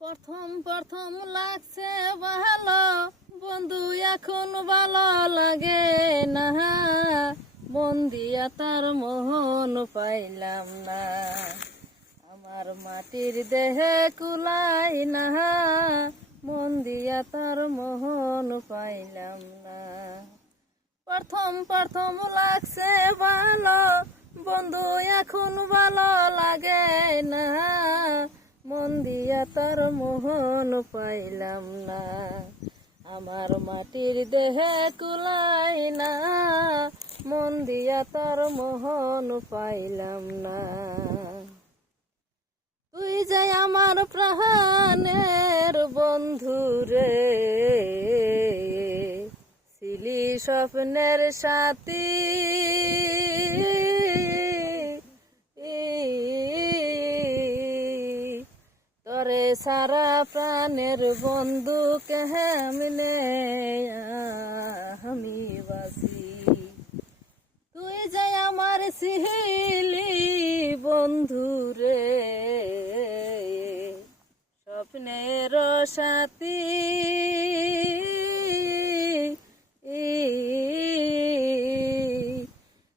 প্রথম প্রথম লাগছে ভালো বন্ধু, এখন ভালো লাগে না। মন দিয়া তার মোহন পাইলাম না, আমার মাটির দেহে কুলাই না। মন দিয়া তার মোহন পাইলাম না। প্রথম প্রথম লাগছে ভালো বন্ধু, এখন ভালো লাগে না। মন দিয়া তার মোহন পাইলাম না, আমার মাটির দেহে কুলাই না। মন দিয়া তার মোহন পাইলাম না। তুই যে আমার প্রাণের বন্ধু রে, ছিলি স্বপ্নের সাথী। তরে সারা প্রাণের বন্ধু কেমনে আমি বাসি। তুই যে আমার ছিলি বন্ধু রে, স্বপ্নের সাথী।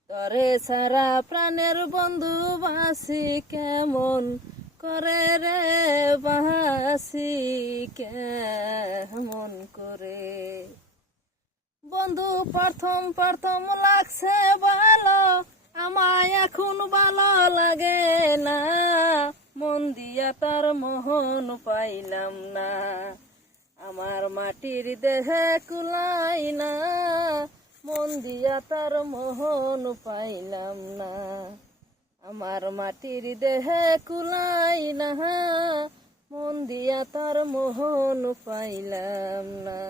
তরে সারা প্রাণের বন্ধু বাসি কেমন করে রে, বাসি কেমন করে। বন্ধু প্রথম প্রথম লাগছে ভালো, আমায় এখন ভালো লাগে না। মন দিয়া তার মোহন পাইলাম না, আমার মাটির দেহে কুলাই না। মন দিয়া তার মোহন পাইলাম না, আমার মাটির দেহে কুলাই না। মন দিয়া তার মোহন পাইলাম না।